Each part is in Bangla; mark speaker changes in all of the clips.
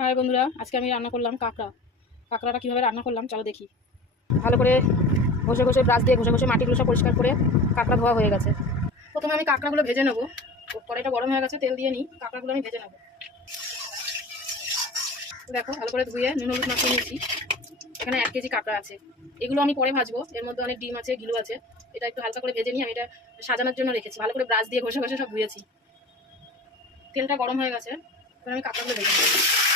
Speaker 1: হাই বন্ধুরা, আজকে আমি রান্না করলাম কাঁকড়া। কাঁকড়াটা কীভাবে রান্না করলাম, চলো দেখি। ভালো করে ঘষে ঘষে ব্রাশ দিয়ে ঘষে ঘষে মাটিগুলো সব পরিষ্কার করে কাঁকড়া ধোয়া হয়ে গেছে। প্রথমে আমি কাঁকড়াগুলো ভেজে নেব। কড়াইটা গরম হয়ে গেছে, তেল দিয়ে নিই। কাঁকড়াগুলো আমি ভেজে নেব। দেখো, ভালো করে ধুয়ে নুন, হলুদ মাখিয়ে নিয়েছি। এখানে এক কেজি কাঁকড়া আছে। এগুলো আমি পরে ভাজবো। এর মধ্যে অনেক ডিম আছে গিলু আছে। এটা একটু হালকা করে ভেজে নিই আমি এটা সাজানোর জন্য রেখেছি। ভালো করে ব্রাশ দিয়ে ঘষে ঘষে সব ধুয়েছি। তেলটা গরম হয়ে গেছে। আমি কাঁকড়াগুলো ভেজে নেব।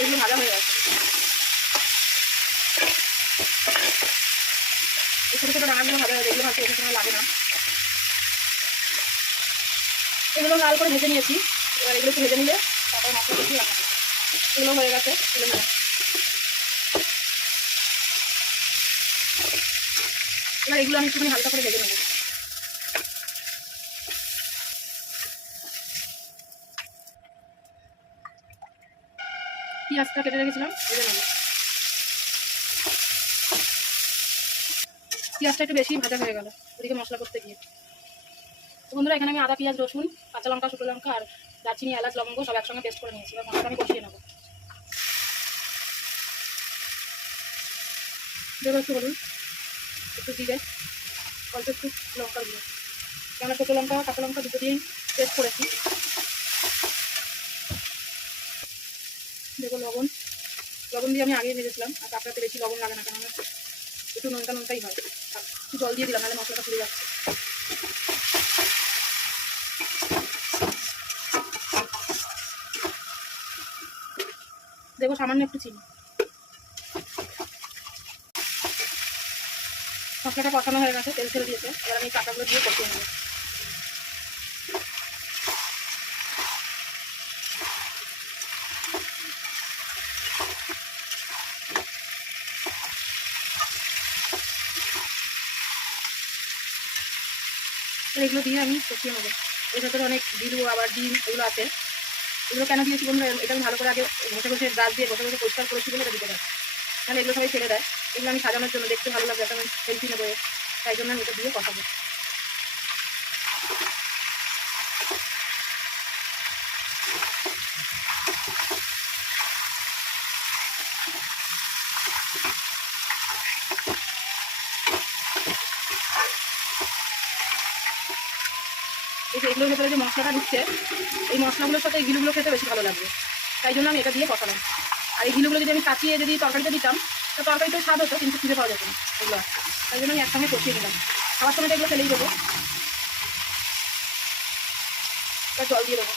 Speaker 1: এগুলো ভাজা হয়ে গেছে। ছোটো ছোটো ডানাগুলো ভাজা হয়ে এগুলো ভাজতে বেশি সময় লাগে না। এগুলো লাল করে ভেজে নিয়েছি। এবার এগুলো একটু ভেজে নিলে তারপরে মশলা দিয়ে রান্না এগুলো হয়ে গেছে নিলাম এবার এগুলো আমি একটুখানি হালকা করে ভেজে নেব। পেঁয়াজটা কেটে রেখেছিলাম ভেজে নেব। পেঁয়াজটা একটু বেশি ভাজা হয়ে গেল, ওদিকে মশলা করতে গিয়ে। তো বন্ধুরা, এখানে আমি আদা, পেঁয়াজ, রসুন, কাঁচা লঙ্কা, শুকনো লঙ্কা আর দারচিনি, এলাচ, লবঙ্গ সব একসঙ্গে পেস্ট করে নিয়েছি। এবার মশলাটা আমি কষিয়ে নেব। একটু বলুন একটু জিরে, অল্প একটু লঙ্কা গুঁড়ো। কেন শুকনো লঙ্কা, কাঁচা লঙ্কা দুটো দিয়েই পেস্ট করেছি দেখো লবণ লবণ ভেজেছিলাম আর কাঁকড়াতে বেশি লবণ লাগে না কেন একটু নোনটা নোনটাই হয়। একটু জল দিয়ে দিলাম নাহলে মশলাটা ফুলে যাচ্ছে। দেবো সামান্য একটু চিনি। মশলাটা কষানো হয়ে গেছে, তেল ছেড়ে দিয়েছে। এবার আমি কাঁটাগুলো দিয়ে কষিয়ে নেব। এগুলো দিয়ে আমি কষিয়ে নেব। এর ভেতরে অনেক ডিলু আবার ডিম এগুলো আছে। এগুলো কেন দিয়েছি বন্ধুরা? এটা আমি ভালো করে আগে ঘষে ঘষে গাছ দিয়ে ঘষে ঘষে পরিষ্কার করেছি বলে দিতে পারি। তাহলে এগুলো সবাই ছেড়ে দেয়। এগুলো আমি সাজানোর জন্য দেখতে ভালো লাগবে একটা আমি সেলফি নেব। তাই জন্য আমি এটা দিয়ে কথা কষাবো। যে এগুলোর ভেতরে যে মশলাটা ঢুকছে, এই মশলাগুলোর সাথে এই গিলুগুলো খেতে বেশি ভালো লাগবে। তাই জন্য আমি এটা দিয়ে কষালাম। আর এই গিলুগুলো যদি আমি কাচিয়ে যদি তরকারিতে দিতাম, তো তরকারিতে স্বাদ হতো, কিন্তু খুঁজে পাওয়া যেত না এগুলো। তাই জন্য আমি একসঙ্গে কষিয়ে নিলাম। খাওয়ার সময় এগুলো ফেলেই দেবো। জল দিয়ে দেবো।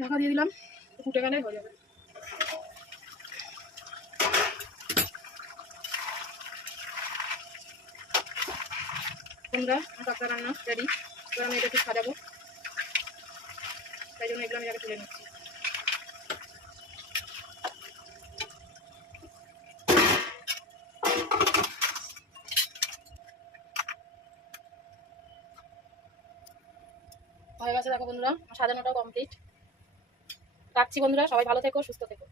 Speaker 1: ঢাকা দিয়ে দিলাম, ফুটে গেলে হয়ে যাবে। তোমরা আমার রান্না রেডি এবার আমি এটা একটু সাজাবো। তাই জন্য এগুলো আমি আগে তুলে নিচ্ছি। হয়ে গেছে দেখো বন্ধুরা। সাজানোটাও কমপ্লিট রাখছি বন্ধুরা, সবাই ভালো থেকো, সুস্থ থেকো।